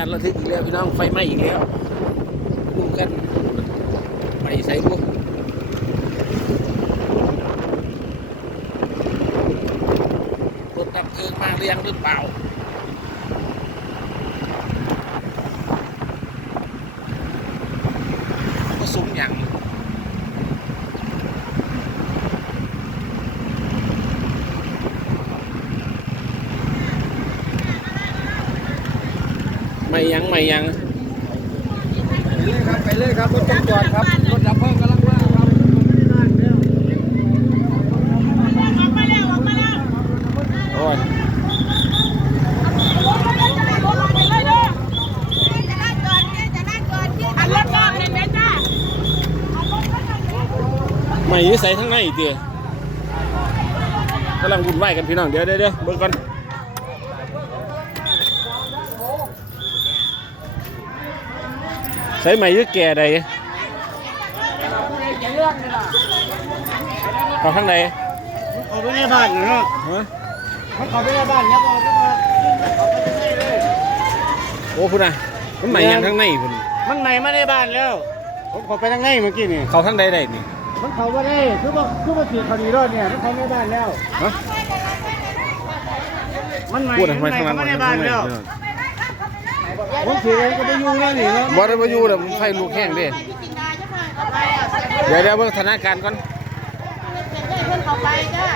การระทึกอีกแล้วพี่น้องไฟไหม้อีกแล้วรุ่มกันไปใส่พวกรถตับเพลิงมาเรียงหรือเปล่าผสมอย่าง ไม่ยังไม่ยังไปเลยครับไปเลยครับรถต้องจอดครับรถดับเพลิงกำลังมาครับออกมาแล้วออกมาแล้วโอ้ยรถเลยจะได้รถออกไปเลยเด้อจะได้เกินจะได้เกินอันรถรอบเลยแม่จ้าไม่อยื้อใส่ทั้งในอีกเดียกำลังวุ่นวายกันพี่น้องเดี๋ยวเดี๋ยวเดี๋ยวเบิ่งก่อน ใส่ไหมอยื้อแก่ใดเอาข้างในเขาไปในบ้านเนาะฮะเขาไปในบ้านเนี่ยบอกว่าเขาไปในเลยโอ้พุ่นน่ะมันไหมยังข้างในพุ่นมันไหนมาในบ้านแล้วผมขอไปทางไหนเมื่อกี้นี่เขาข้างใดได้นี่มันเขาว่าได้คือว่าคือว่าขี่คดีรอดเนี่ยมันเขาในบ้านแล้วฮะมันไหนพูดทำไมมันไหนข้างหลังเขามัมานในบ้านข้างในแล้วพี่น้อง ผมขี่เองก็ไปอยู่แล้วนี่เนาะบ่ได้มาอยู่แล้วมันไฟลุกแห้งเด้เดี๋ยวเดี๋ยวเบิ่งสถานการณ์ก่อนเพื่อนเขาไปจ้า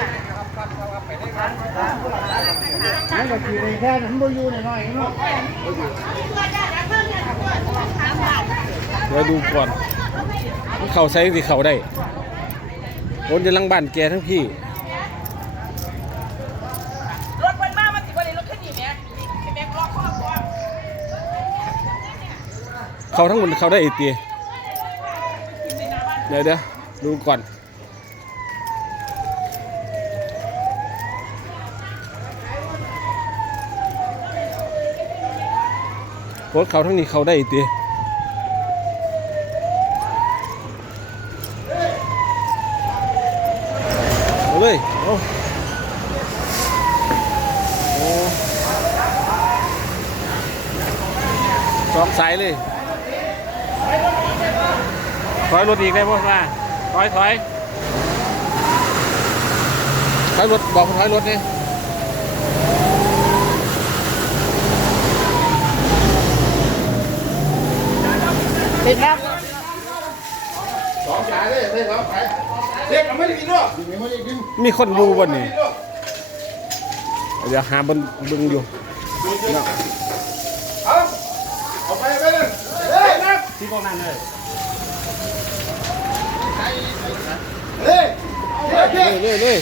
มันก็ขี่เองแค่นั้นบ่อยู่หน่อยๆเนาะเดี๋ยวดูก่อนมันเข้าใส่สิเข้าได้คนจะลังบ้านแกทั้งพี่ รถมันมามันสิบวันนี้รถขึ้นอยู่แม่แม่ล็อกข้อก่อน เขาทั้งหมดเขาได้อีกตีเดี๋ยวเดี๋ยวดูก่อนรถเขาทั้งนี้เขาได้อีกตีเอาเลยเอาโอ้สองสายเลย ถอยรถอีกได้พ่อมาถอยถอยถอยรถบอกถอยรถนี่ติดครับสองสายเลยเด็กสองสายเด็กไม่ได้กินด้วยไม่ได้กินมีคนอยู่บนนี่เดี๋ยวหาบนบึงอยู่เนาะเอาเอาไปไปเลยเฮ้ยนะที่พวกนั้นเลย เฮ้ยเฮ้ยเรื่อยเรื่อยเรื่อย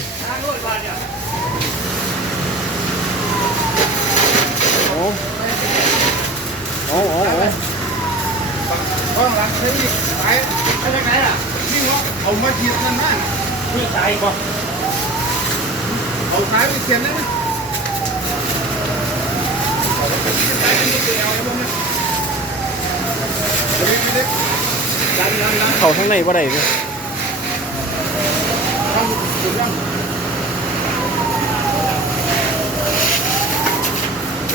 โอ้โอ้โอ้โอ้ข้างหลังใช้อีกสายไปทางไหนอะนี่วะเอามาขีดนั่นนะมีสายบ่เอาสายไปเสียนได้ไหมเอาไปสายไปนี่ไปเอาไอ้พวกนั้นเด็กเด็กดันดันดันเขาข้างในว่าได้เลย เข้าสุดยัง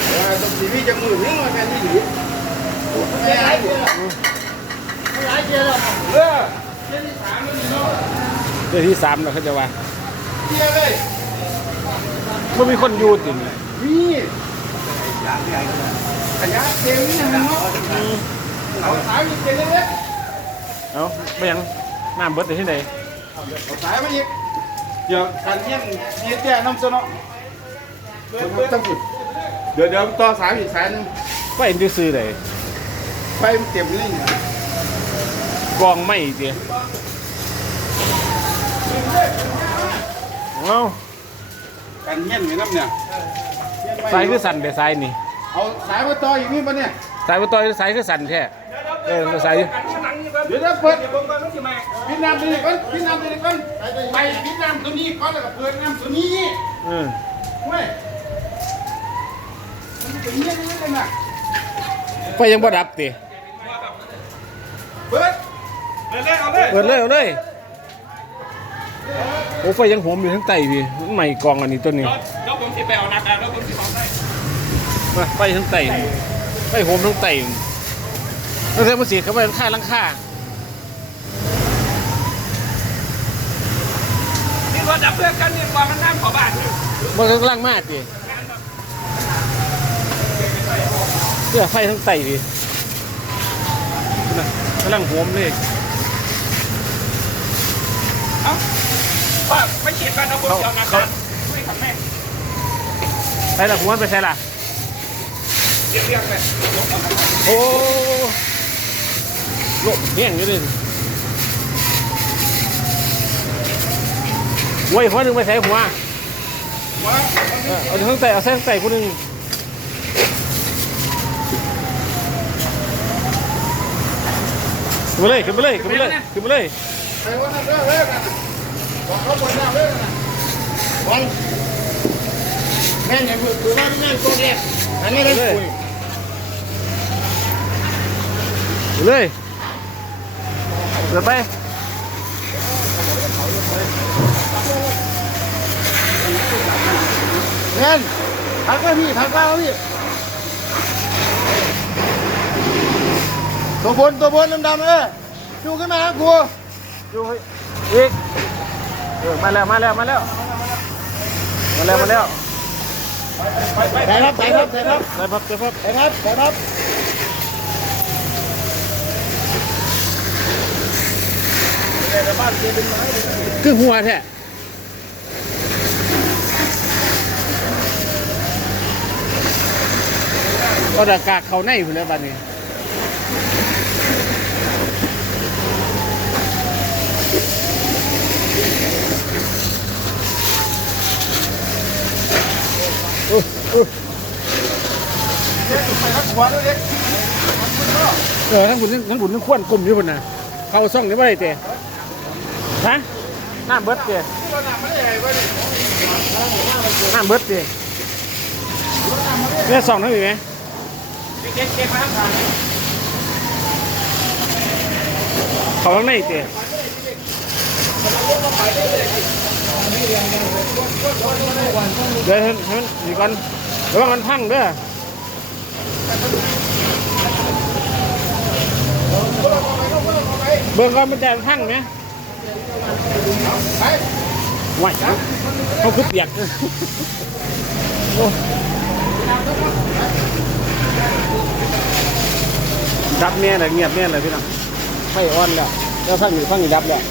เออต้องสีพี่จะมือเรื่องอะไรนี่หรือไม่ไอ้เดียวไม่ไอ้เดียวหรอกเออเส้นที่สามมันนี่เนาะเดือนที่สามเราเขาจะว่าเดียวเลยไม่มีคนอยู่ติดนี่ขยะเต็มนี่นะเนาะเอาสายมาเต็มเลยเอ้าไม่ยังน้ำเบิดแต่ที่ไหน เอาสายมาอีกเดี๋ยวการเยี่ยมเยี่ยมแจ้น้ำซะเนาะต้องฝึกเดี๋ยวเดี๋ยวต่อสายอีกสายนึงก็เอ็นจะซื้อเลยไฟมันเต็มเลยกองไม่เดียวเอ้าการเยี่ยมอย่างนั้นเนี่ยสายคือสั่นแต่สายนี่เอาสายมาต่ออีกนี่ปะเนี่ยสายว่าต่อยสายคือสั่นแท้เออสาย เดี๋ยวเดี๋ยวเปิดพิดน้ำตัวนี้ก่อนพิดน้ำตัวนี้ก่อนไปพิดน้ำตัวนี้ก่อนแล้วก็เปิดน้ำตัวนี้เออเว้ยมันจะเป็นเงี้ยนี่เลยนะไฟยังบ่ดับติเปิดเปิดเลยเอาเลยโอ้ไฟยังโหมอยู่ทั้งไตพี่มันใหม่กองอันนี้ต้นนี้แล้วผมสิไปเอานักการแล้วผมสิเอาได้มาไฟทั้งไตเไฟโหมทั้งไต่ แล้วแต่มาสีเขาไปข้างหลังค่านี่รถดับเพื่อกันเนี่ยกว่ามมันน้ำขอบ้านมันกำลังมากดิเสื้อไฟทั้งไต่ดิกำลังโหมเลยเอ้าว่าไม่ฉีดกันเอาบนเดียวกันนะช่วยขับแม่ไปละหัวไปใช่ละเรียกเรียกเลยโอ้ ลกแห้งอยู่เลยหัวอีกคนหนึ่งไปใส่หัวว่าเออเอาทั้งไต่เอาใส่ทั้งไต่คนหนึ่งขึ้นไปเลยขึ้นไปเลยขึ้นไปเลยขึ้นไปเลยไปวันนั้นเลิกเลิกกันบอกเขาบนหน้าเลิกกันวันแม่เนี่ยคือว่าแม่ตัวเล็กอันนี้ได้คุยขึ้นเลย เดินไปเงินทักก็พี่ทักก็พี่ตัวบนตัวบนดำๆเออชูขึ้นมากูดูให้อีกเออมาแล้วมาแล้วมาแล้วมาแล้วมาแล้วไปครับไปครับไปครับไปพับไปพับไปครับไปครับ คือหัวแท้ก็ดากากเขาในอยู่แล้วบัดนี้อุ๊ยอุ้ยเออทั้งบุญทั้งบุญทั้งขวนกลุ่มอยู่บนน่ะเขาซ่องนี่ว่าไรเตะ ฮะน้ำเบิดเตะตัวหนักไม่ได้ใหญ่กว่านี่น้ำเบิดเตะเนี่ยซ่องทั้งอยู่ไหมเก็บเก็บมาทั้งทางเขาข้างในเตะเดี๋ยวให้มันให้มันอยู่ก่อนระวังมันพังเด้อเบิ่งก่อนมันจะพังไหม ไปไหวเขาคือเปียกโอ้ดับแม่เลยเงียบแม่เลยพี่น้องไม่อ่อนแล้วแล้วฟังอยู่ฟังอยู่ดับแล้ว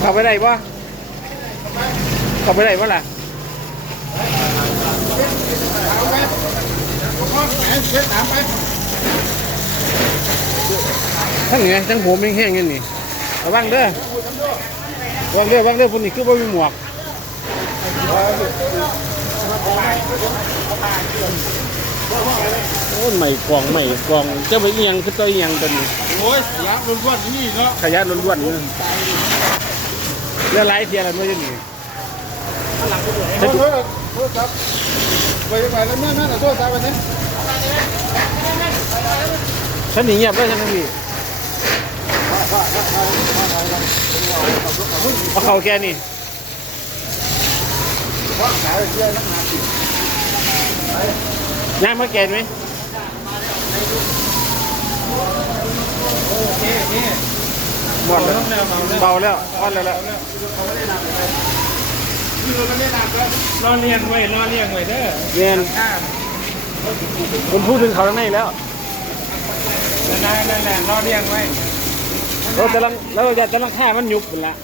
เข้าไปได้ปะ เข้าไปได้ปะล่ะเอาไปเอาข้อแหนเช็ดน้ำไปทั้งไงทั้งผมแห้งๆอย่างนี้ระวังเด้อระวังเด้อระวังเด้อพวกนี้คือว่ามีหมวกโอ้ยใหม่กล่องใหม่กล่องเจ้าไปเอียงคือตัวเอียงตัวนี้โอ้ยยางล้วนๆนี่เนาะขยะล้วนๆเลยเรื่องไรเทียอะไรไม่ใช่นี่ โทรศัพท์โทรศัพท์ไปไปแล้วแม่แม่โทรศัพท์ไปนี่ฉันหนีเงียบเลยฉันทั้งพี่เอาเขาแกนี่ว่าขายเที่ยวนักหนางมาแกนไหมโอเคโอเคหมดแล้วเบาแล้วอ่อนแล้วแล้ว คือมันได้นานแล้วรอเรียงไว้รอเลี้ยงไว้เด้อเรียนผมพูดถึงเขาข้างในแล้วนั่นนั่นแหละรอเลี้ยงไว้เราจะลังเราจะจะลังแค่มันยุบหมดละ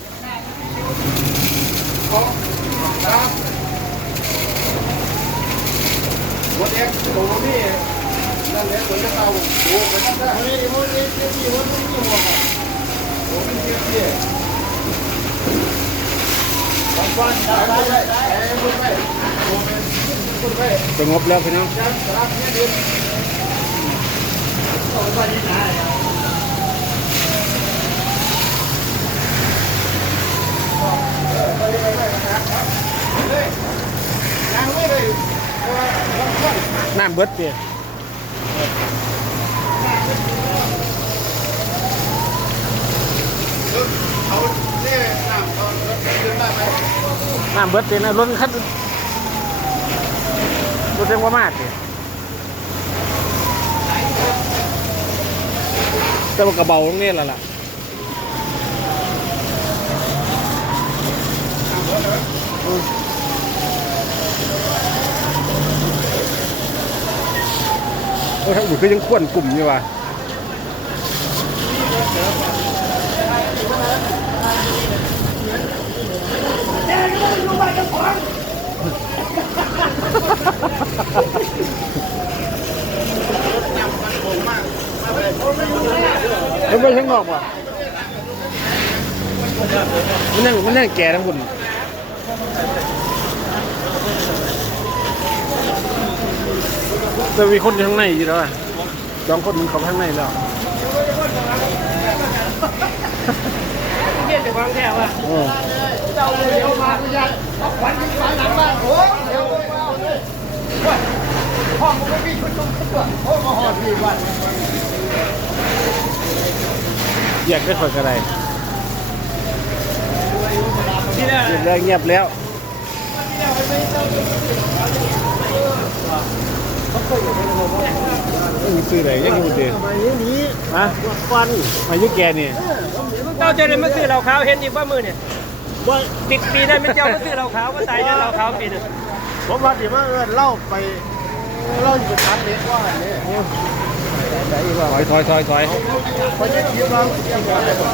วันเอ็กซ์ตัวนี้นั่นแหละตัวจะเอาโอ้เป็นนั่นแหละเฮ้ยวันเอ็กซ์ที่วันนี้หัวโอ้เป็นเกี่ยว สงบแล้วพี่น้องจันทร์เนี่ยเดือนยังไม่ได้น้ำเบิดเปีย น้ำเบิดเลยนะรถคันรถเรียกว่ามากเลยแต่ว่ากระเบาตรงนี้แล้วล่ะเออทั้งบุญก็ยังควนกลุ่มอยู่ว่ะ มันไปข้างนอกว่ะมันนั่งมันนั่งแก่ทั้งคนแต่มีคนอยู่ข้างในอยู่แล้วอะสองคนมันเข้าไปข้างในแล้วเกียรติวางแก้วอะ โอ้เจ้าเดี๋ยวมาพยานขวัญขวัญหลังบ้านโอ้เดี๋ยวห้องมันไม่มีชุดตุ้มชุดตัวโอ้ยมาหอดพี่วันอยากได้คนอะไรที่นี่เรื่องเงียบแล้วไม่มีซื้ออะไหนยังอยู่ดีมาอย่างนี้ฮะฟันมายุแกนี่เจ้าเจะได้มาซื้อเหล้าขาวเห็นอีกว่ามือเนี่ย ว่าติดปีได้ไม่เจ้ามาซื้อเหล้าขาวมาตายเนี่ยเหล้าขาวปีหนึงผมว่าที่ว่าเออเล่าไปเล่าอยู่กับทันเล็กว่าเนี่ยถอยถอยถอยถอยพอจะคิดว่าจะมาได้บ่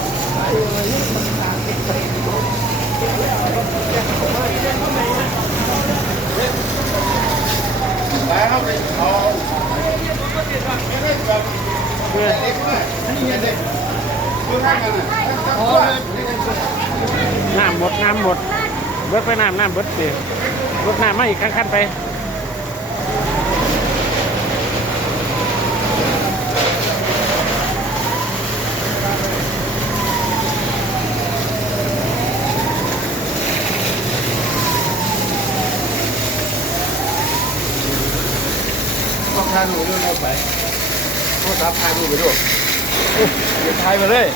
แล้วไปเอาไม่ได้แบบเล็กมากนี่ไงเด็กคือข้างกันน่ะโอ้ย น้ำหมดน้ำหมดเบิดไปน้ำน้ำเบิดเดียวรถน้ำมาอีกขั้นๆไปต้อทานหนูด้วยเอาไปโทษครับทานหนูไปด้วยเดี๋ยวทายไปเลย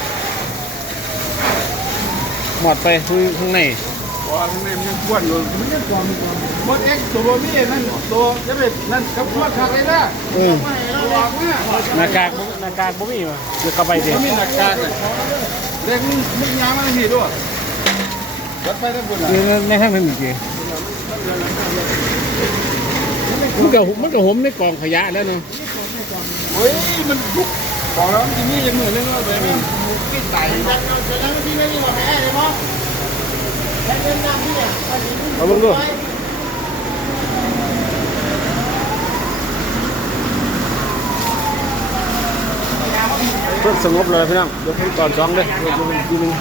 หมดไปข้างในว่าข้างในมันยังอ้วนอยู่มันยังกวางหมดเอ็กซ์ตัวมีนั่นตัวจะเป็นนั่นกับขวดขาดเลยนะออตัวมหน้ากากหน้ากากบ่มีวะเดี๋ยวเข้าไปเดี๋ยวมีหลักการเลยเด็กมึงมึงยามันมีด้วยวัดไปทั้งหมดนี่ในห้างนั้นจริงมันก็มันก็หมในกองขยะแล้วเนาะเฮ้ยมันลุก บอกแล้วมันจะมีอย่างเหมือนเรื่องอะไรแบบนี้กินไก่แล้วที่ไม่มีหมดแม่เลยมั้งแค่เล่นน้ำนี่อะเอาเบิ่งดูเพิ่งสงบเลยพี่น้องยวให้ก่อนสองเด้อเดี๋ยวดูอีกทีนึง